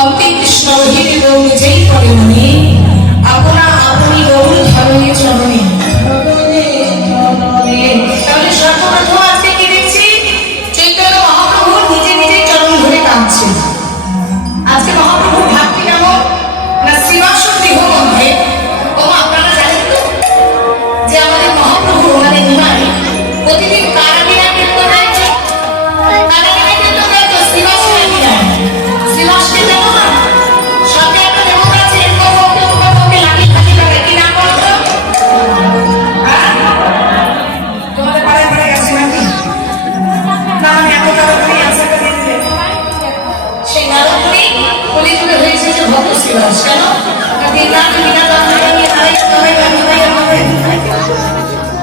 অন্তিম কৃষ্ণ রহিতে গৌ নিজেই করে মনে আপনা আপনি গৌর ধরণী চরণে। তাহলে সর্বপ্রথম আজকে কি দেখছি চৈতন্য মহাপ্রভু নিজে নিজেই চরণ ধরে কাঁদছে। আজকে মহাপ্রভুর ভাবটি কেমন না শ্রীবাসন দেহ মধ্যে ও আপনারা জানেন তো যে আমাদের মহাপ্রভু মানে নিমাই প্রতিদিন কারাবিনা কীর্তন হয়েছে। কারাবিনা কীর্তন হয়তো শ্রীবাসনে নিরায় শ্রীবাসকে জানো না সঙ্গে একটা দেবতা আছে এরকম ওকে লাগিয়ে থাকি লাগে কি নাম বলো তো? তোমাদের পাড়ায় পাড়ায় গেছে নাকি না আমি এত তাড়াতাড়ি আনসারটা দিয়ে দিলে সেই নারদমণি কলিযুগে হয়েছে যে ভক্ত শ্রীবাস কেন দিন রাত বিনা দান নিয়ে তারাই সবাই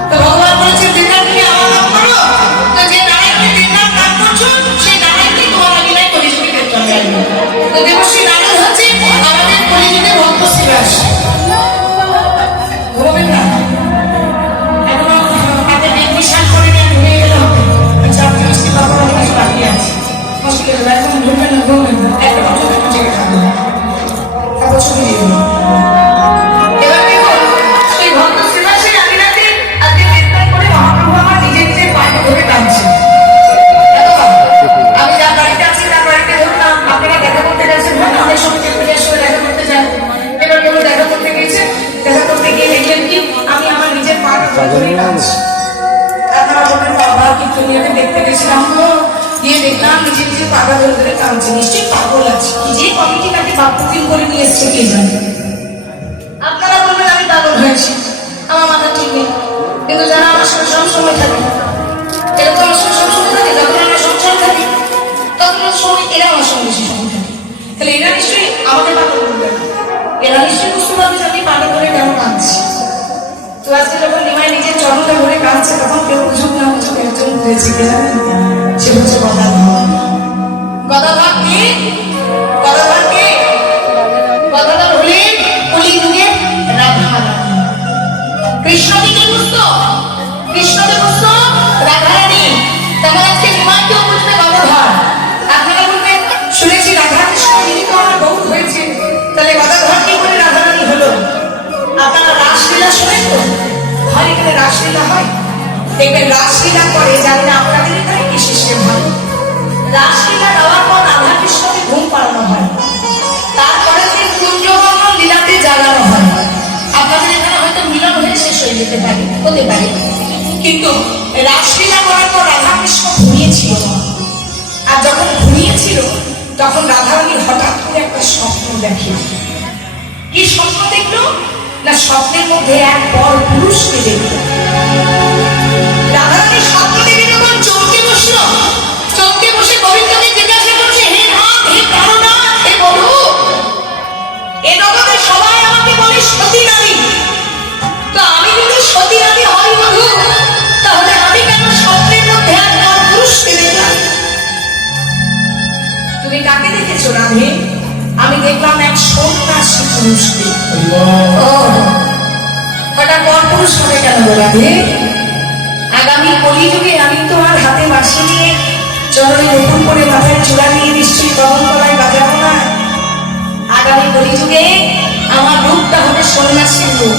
তো ভগবান বলেছেন দিন রাত তুমি আমার নাম করো তো যে নারায়ণকে দিন রাত নাম করছো সেই নারায়ণকে তোমার আগিলায় কলিযুগে কীর্তন গাইবে। তো দেবশ্রী নারদ হচ্ছে আমাদের কলিযুগে ভক্ত শ্রীবাস। ঘুমবেন না এখনো হাতে বিশাল করে নিয়ে ঘুমিয়ে গেলে হবে চাকরি মিষ্টি বাবা অনেক কিছু বাকি আছে মুশকিল হলো এখন ঘুমবেন না ঘুমবেন না একটা বছর একটু জেগে থাকবে তারপর ছবি দিয়ে দেবো। এবার দেখো সেই ভক্ত শ্রীবাসের আগে আজকে চিন্তা করে মহাপ্রভু আমার নিজে নিজে পায়ে ধরে টানছে। আমি যার বাড়িতে আছি তার বাড়িতে ধরুন আপনারা দেখা করতে গেছেন অনেক সময় চেপে সঙ্গে দেখা করতে যান। এবার কেউ দেখা করতে গিয়েছে দেখা করতে গিয়ে দেখলেন কি আমি আমার নিজের পা ধরে টানছি। আপনারা বলবেন বাবা কীর্তনিয়াকে দেখতে গেছিলাম তো গিয়ে দেখলাম নিজে নিজে পাগা ধরে ধরে টানছে নিশ্চয়ই পাগল আছে কি যে কমিটি তাকে বাপুকিং করে নিয়ে এসছে কে জানে। আপনারা বলবেন আমি পাগল হয়েছি আমার মাথা ঠিক নেই কিন্তু যারা আমার সঙ্গে সবসময় থাকে এরা তো আমার সঙ্গে সবসময় থাকে যখন আমরা সংসার থাকি তখন সময় এরা আমার সঙ্গে বেশি সময় থাকে তাহলে এরা নিশ্চয়ই আমাকে পাগল করবে না এরা নিশ্চয়ই বুঝতে পারবে যে আমি পাগল করে কেমন কাঁদছি। তো আজকে যখন নিমাই নিজের চরণটা ধরে কাঁদছে তখন কেউ বুঝুক না বুঝুক একজন হয়েছে কে জানেন সে হচ্ছে গদাধর। গদাধর কে গদাধর কে গদাধর হলেন কলিযুগের রাধারানী। কৃষ্ণকে কে বুঝতো কৃষ্ণকে বুঝতো রাধারানী। তেমন আজকে নিমাইকেও বুঝবে গদাধর। আপনারা বলবেন শুনেছি রাধা কৃষ্ণ মিলিত আমার বহুত হয়েছে তাহলে গদাধর কি করে রাধারানী হলো? আপনারা রাসলীলা শোনেন তো হয় এখানে রাসলীলা হয় দেখবেন রাসলীলা করে জানি না আপনাদের এখানে কি সিস্টেম হয়। রাসলীলা দেওয়ার পর রাধা কৃষ্ণকে ঘুম পাড়ানো হয় তারপরে দিন কুঞ্জবর্ণ লীলাতে জাগানো হয়। আপনাদের এখানে হয়তো মিলন হয়ে শেষ হয়ে যেতে পারে হতে পারে কিন্তু রাসলীলা করার পর রাধা কৃষ্ণ ঘুমিয়েছিল আর যখন ঘুমিয়েছিল তখন রাধারানী হঠাৎ করে একটা স্বপ্ন দেখে। কি স্বপ্ন দেখলো না স্বপ্নের মধ্যে এক বড় পুরুষকে দেখল। রাধারানী স্বপ্ন দেখে যখন চমকে বসলো চমকে বসে গোবিন্দকে জিজ্ঞাসা করছে হে নাথ হে প্রাণনাথ হে প্রভু এ জগতে সবাই আমাকে বলে সতী নারী তো আমি যদি সতী নারী হই বধূ তাহলে আমি কেন স্বপ্নের মধ্যে এক বড় পুরুষকে দেখলাম? তুমি কাকে দেখেছো রাধে? আমি দেখলাম এক সন্ন্যাসী পুরুষকে। হঠাৎ বড় পুরুষ হবে কেন রাধে? আগামী কলিযুগে আমি তো আর হাতে বাঁশি নিয়ে চরণে রোপণ করে মাথায় চূড়া নিয়ে নিশ্চয়ই কদম তলায় বাজাবো না। আগামী কলিযুগে আমার রূপটা হবে সন্ন্যাসীর রূপ।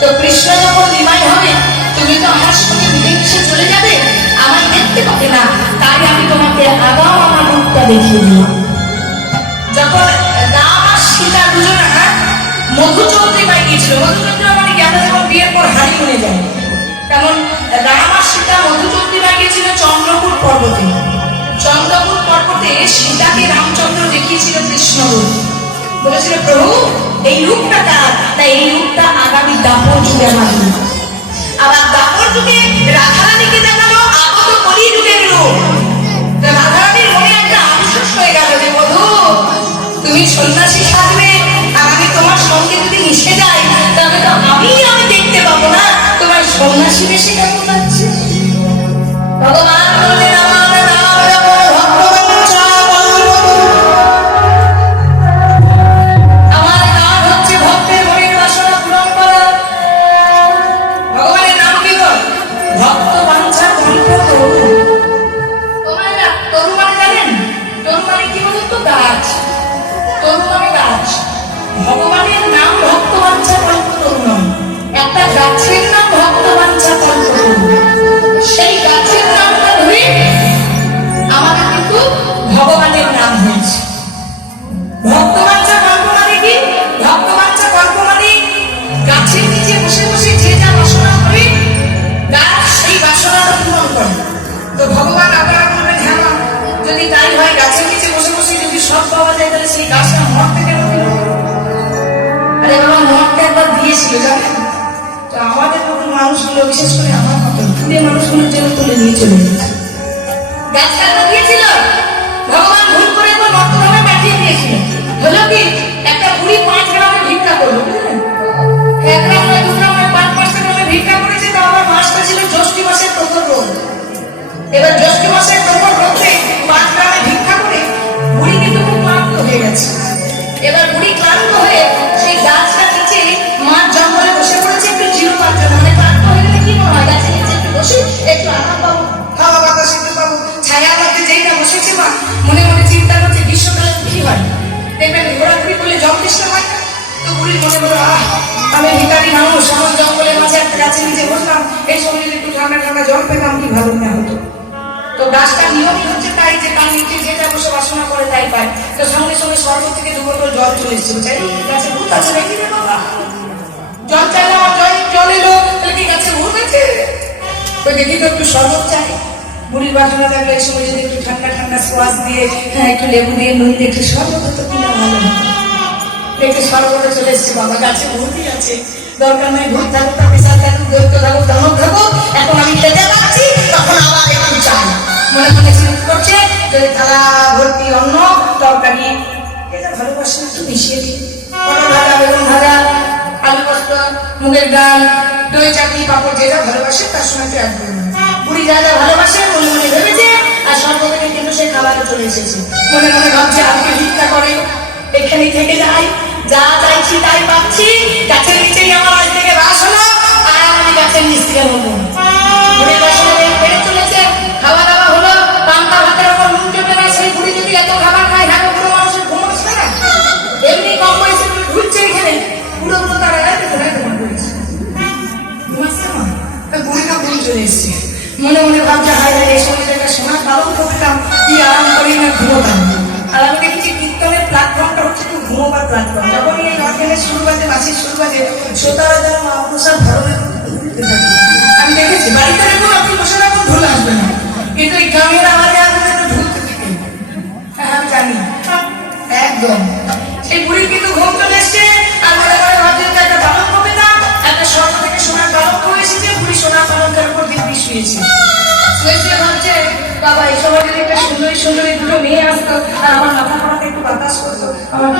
তো কৃষ্ণ যখন নিমাই হবে তুমি তো আমার সঙ্গে মিলেমিশে চলে যাবে আমায় দেখতে পাবে না তাই আমি তোমাকে আগাও আমার রূপটা দেখিয়ে দিলাম। যখন রাম আর সীতা দুজনা মধুচন্দ্রিমায় গিয়েছিল মধুচন্দ্রিমা মানে কি আমরা যখন বিয়ের পর হাড়ি মনে যাই তেমন রাম আর সীতা মধুচন্দ্রিমায় গিয়েছিল চন্দ্রপুর পর্বতে। চন্দ্রপুর পর্বতে সীতাকে রামচন্দ্র দেখিয়েছিল কৃষ্ণ রূপ বলেছিল প্রভু এই রূপটা কার না এই রূপটা আগামী দাপর যুগে আমার রূপ। আবার দাপর যুগে রাধারানীকে দেখালো আগত কলিযুগের রূপ। রাধারানীর মনে একটা আফসোস হয়ে গেল যে বধূ তুমি সন্ন্যাসী সাজবে আর আমি তোমার সঙ্গে যদি মিশে যাই তবে তো আমি দেখতে পাবো না তোমার সন্ন্যাসী বেশি কেমন লাগছে। ভগবান বললেন আমার নাম যেমন ভক্তবাঞ্ছা আমার কাজ হচ্ছে ভক্তের মনের বাসনা পূরণ করা। দিয়েছিল জানেন। তো আমাদের মতো মানুষগুলো, বিশেষ করে আমার মতো দূরে মানুষগুলোর জন্য তুলে নিয়ে চলে গেছে। গাছ কাটা দিয়েছিল, ভগবান ভুল করে তো নর্তধামে পাঠিয়ে দিয়েছিল। হলো কি, একটা বুড়ি 5 গ্রামে ভিক্ষা করলো, বুঝলেন? 1 গ্রাম নয়, 2 গ্রাম নয়, 5-5 গ্রামে ভিক্ষা করেছে। তো আমার মাসটা ছিল জ্যৈষ্ঠ মাসের প্রথম রোদ। এবার জ্যৈষ্ঠ মাসের প্রথম রোদে 5 গ্রামে ভিক্ষা করে বুড়ি কিন্তু খুব ক্লান্ত হয়ে গেছে। এবার বুড়ি ক্লান্ত হয়ে সেই গাছটা নিচে মাঠ জঙ্গলে বসে পড়েছে একটু জিরোপার জন্য। মানে ক্লান্ত হয়ে গেলে কি মনে হয়, গাছের নিচে একটু বসে একটু আরাম পাবো, হাওয়া বাতাস একটু পাবো। ছায়ার মধ্যে যেই না বসেছে মা, মনে মনে চিন্তা করছে গ্রীষ্মকালে কি হয়, দেখবেন ঘোরাঘুরি করলে জল তৃষ্ণা হয় না। তো বুড়ির মনে করো, আমি ভিখারি মানুষ, আমার জঙ্গলের মাঝে একটা গাছের নিচে বসলাম, এই সময় একটু ঠান্ডা ঠান্ডা জল পেতাম কি ভালো না হতো। তো গাছটা নিয়মই হচ্ছে তাই যে তার নিচে যেটা বসে বাসনা করে তাই পায়। তো সঙ্গে সঙ্গে শরবত থেকে 2 বোতল জল চলে এসেছিল। চাই গাছে ভূত আছে নাকি রে বাবা? জল চাইলে আমার জল এলো, তাহলে কি গাছে ভূত আছে? তো দেখি তো একটু শরবত চাই। বুড়ির বাসনা থাকলে এই সময় যদি একটু ঠান্ডা ঠান্ডা শ্বাস দিয়ে, হ্যাঁ একটু লেবু দিয়ে নুন দিয়ে একটু শরবত হতো কিনা ভালো হতো। দেখতে শরবতে চলে এসছে, বাবা গাছে ভূতই আছে। দরকার নাই ভূত থাকুক, পেশার থাকুক, দৈত্য থাকুক, দানব থাকুক, এখন আমি খেতে পারছি, তখন আবার একটু চাই। মনে মনে চিন্তা করছে, যদি থালা ভর্তি অন্ন তরকারি এটা ভালোবাসে একটু মিশিয়ে দিই, পটল ভাজা, বেগুন ভাজা, আলু পোস্ত, মুগের ডাল, দই চাটনি পাঁপড়, যেটা ভালোবাসে তার সময় একটু একদম বুড়ি যা যা ভালোবাসে মনে মনে ভেবেছে। আর সর্বদিকে কিন্তু সে খাবারও চলে এসেছে। মনে মনে ভাবছে আজকে ভিক্ষা করে এখানেই থেকে যাই, যা চাইছি তাই পাচ্ছি, গাছের নিচেই আমার আজ থেকে বাস হলো, আর আমি গাছের নিচ থেকে হবো। বুড়ির বাসনা বেড়ে চলেছে, খাওয়া দাওয়া হলো, পান্তা ভাতের ওপর নুন চটে না। সেই বুড়ি যদি এত খাবার খায়, হ্যাঁ বুড়ো মানুষের ঘুম আসবে না? এমনি কম বয়সে তুমি ঘুরছে এখানে, বুড়ো বুড়ো তারা তোমার করেছে ঘুমাচ্ছে না। বুড়িটা ঘুম চলে এসছে, মনে মনে ভাবছে হায় হায় এই সময় একটা সোনার পালন করতাম, কি আরাম করি না ঘুমোতাম। আর আমি দেখেছি কীর্তনের প্ল্যাটফর্মটা হচ্ছে একটু ঘুমোবার প্ল্যাটফর্ম। যখন এই অর্গেনের শুরু বাজে, মাসির শুরু বাজে, শ্রোতারা যেন মহাপ্রসাদ ধরনের ঘুরতে থাকে। আমি দেখেছি বাড়িতে দেখুন আপনি বসে রাখুন, ঢোল আসবে না, কিন্তু এই গ্রামের আওয়াজে আসবে একটু ঢুলতে থেকে। হ্যাঁ আমি জানি একদম। সেই বুড়ির কিন্তু ঘুম চলে এসছে, আর মনে মনে ভাবছেন যে একটা পালন হবে না, একটা স্বর্ণ থেকে সোনার পালন করে এসেছে, বুড়ি সোনার পালনটার উপর দিব্যি শুয়েছে। শুয়ে ভাবছে বাবা এই সময় যদি একটা সুন্দরী সুন্দরী দুটো মেয়ে আসতো আর আমার মাথা পড়াতে একটু বাতাস করতো, আমার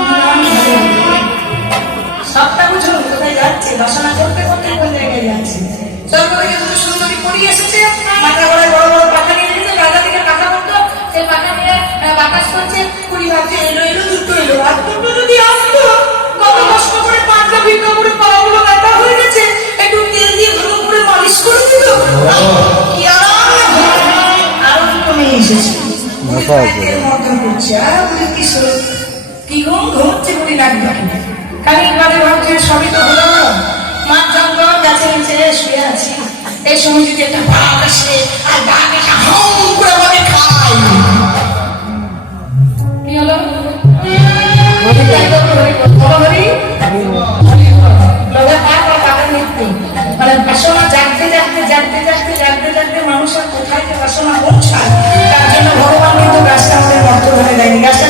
সবটা বুঝুন কোথায় যাচ্ছে, বাসনা করতে করতে কোন জায়গায় যাচ্ছে। স্বর্গ থেকে দুটো সুন্দরী পড়িয়ে এসেছে, মাথা গলায় বড় বড় পাখা নিয়ে এসেছে, রাজা থেকে পাখা করতো, সেই পাখা নিয়ে বাতাস করছে। কুড়ি ভাবছে এলো এলো দুটো এলো, আর দুটো যদি আসতো, কত কষ্ট করে 5টা ভিক্ষা করে পাগুলো ব্যথা হয়ে গেছে, একটু তেল দিয়ে ভালো করে মালিশ করে দিত, কি আরাম। আরো দুটো মেয়ে এসেছে, কি ঘুম ঘুমছে বুড়ি লাগবে খানিকবারে ভাবছে সবই তো হলো, মাঠ জঙ্গল গাছের নিচে শুয়ে আছি, এই সময় যদি একটা বাঘ আসে আর বাঘ এটা হাম করে আমাকে খায়, কি হলো? মানে বাসনা জাগতে জাগতে জাগতে জাগতে জাগতে জাগতে মানুষ আর কোথায় যে বাসনা পৌঁছায়, তার জন্য ভগবান কিন্তু গাছটা আমাদের বর্তমানে দেয়নি। গাছটা